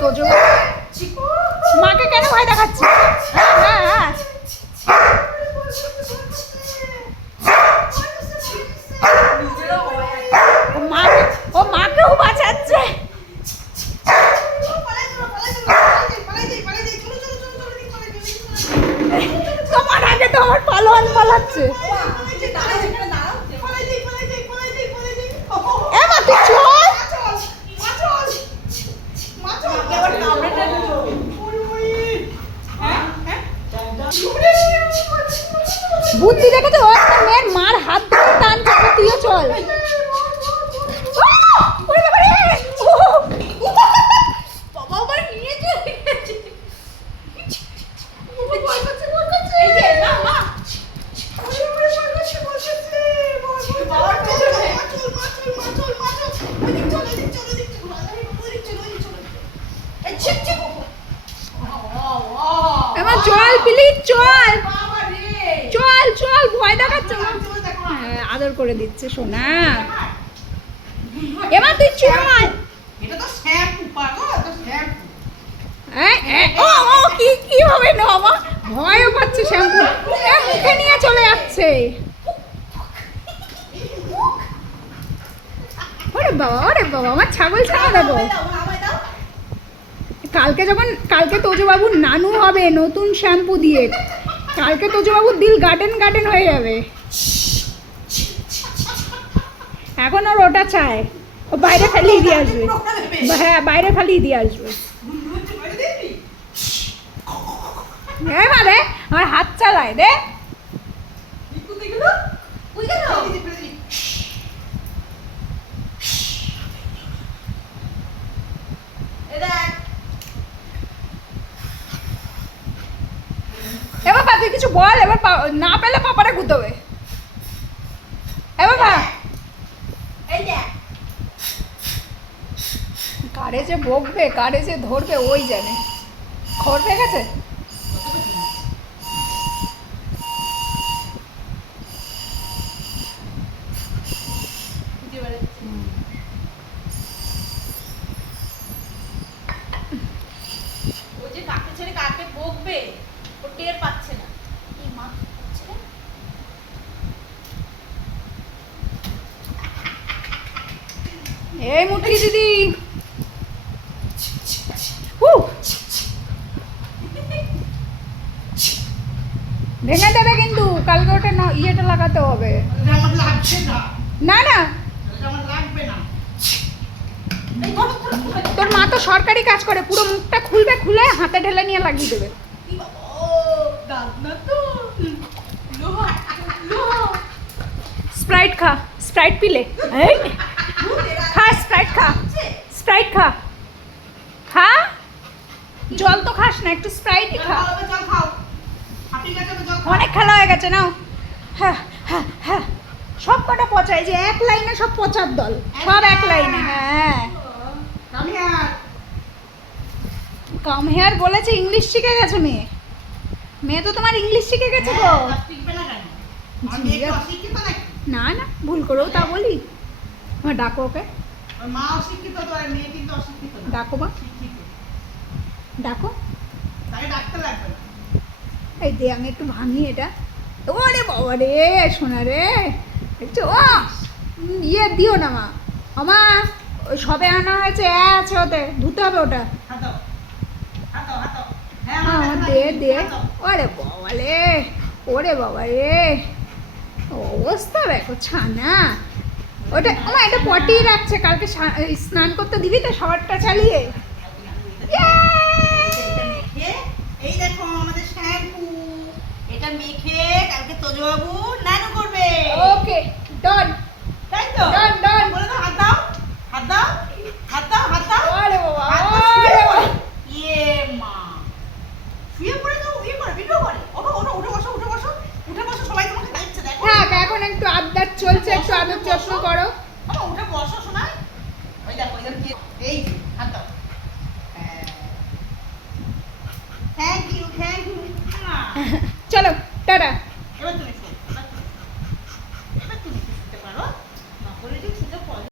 তোজো মাকে কেন ভয় দেখাচ্ছিস? হ্যাঁ হ্যাঁ বাঁচাচ্ছে। তোমার আগে তো আমার পালোয়ান পালাচ্ছে। বুদ্ধি দেখে তো একটা মেয়ের মার হাত ধরে টানছে তো তুইও চল চল প্লিজ চল চল চল ভয় দেখাচ্ছে হ্যাঁ, আদর করে দিচ্ছে সোনা। এবার তুই চল এটা তো শ্যাম্পু পাগল তো শ্যাম্পু। এ, এ, ও ও কি কি হবে না আমার ভয়ও পাচ্ছে শ্যাম্পু। মুখে নিয়ে চলে যাচ্ছে। ওরে বাবা ওরে বাবা আমার ছাগল ছানা দেবো। কালকে যখন কালকে তোজবাবুর নানু হবে নতুন শ্যাম্পু দিয়ে কালকে বাবু দিল গার্ডেন গার্ডেন হয়ে যাবে। এখন আর ওটা চায়। ও বাইরে ফেলিয়ে দিয়ে আসবে। হ্যাঁ বাইরে ফেলিয়ে দিয়ে আসবে। হ্যাঁ মানে আমার হাত চালায়, দে এবার পা তুই কিছু বল এবার না পেলে পাপারে গুতবে। এবার কারে যে বকবে কারে যে ধরবে ওই জানে। খবর পেয়ে গেছে ও যে কাকে ছেড়ে কাকে বকবে ও টের পাচ্ছে না এই মা কি করছে রে? এই মুটকি দিদি হু! ভেঙে দেবে কিন্তু কালকে ওটা না ইয়েটা লাগাতে হবে এটা আমার লাগছে না না না এটা আমার লাগবে না এই ধরো, ধরো, ধরো। তোর মা তো সরকারি কাজ করে পুরো মুখটা খুলবে খুলে হাতে ঢেলে নিয়ে লাগিয়ে দেবে কি বাবা, ও, দাঁত না তো। লোহা, লোহা। স্প্রাইট খা স্প্রাইট পিলে এই স্প্রাইট খা খা জল তো খাস না একটু স্প্রাইটই জল খা খাও, জল খাও। হাঁপিয়ে গেছে, এবার জল অনেক খেলা হয়ে গেছে নাও। হ্যাঁ হ্যাঁ হ্যাঁ। সব কটা পচায় যে এক লাইনে সব পচার দল। সব এক লাইনে। হ্যাঁ। কাম হেয়ার বলেছে ইংলিশ শিখে গেছে মেয়ে। মেয়ে তো তোমার ইংলিশ শিখে গেছে গো। হ্যাঁ, না? না না ভুল করেও তা বলি। আমার ডাকো ওকে। মা অশিক্ষিত তো আর মেয়ে কিন্তু অশিক্ষিত ডাকো বা ডাকো। তাকে ডাকতে লাগবে এই দে আমি একটু ভাঙি এটা। ওরে বাবা রে সোনা রে। একটু ও ইয়ে দিও না মা। আমা ওই সবে আনা হয়েছে আছে ওতে ধুতে হবে ওটা। হ্যাঁ, হ্যাঁ আমার দে দে। ওরে বাবা রে ওরে বাবা রে। অবস্থা দেখো ছানা। ওটা আমার এটা পটিয়ে রাখছে। কালকে স্নান করতে দিবি তো শাওয়ারটা চালিয়ে। এই দেখো আমাদের শ্যাম্পু। এটা মেখে কালকে তোজবাবু নানু করবে। ওকে ডন তাই তো? ডন ডন বলে দাও হাত দাও হাত দাও হাত দাও একটু আবদার চলছে একটু আদর যত্ন করো। ওটা বসো শোনা ওই দেখো ওই দেখো এই হাত দাও। Thank you thank you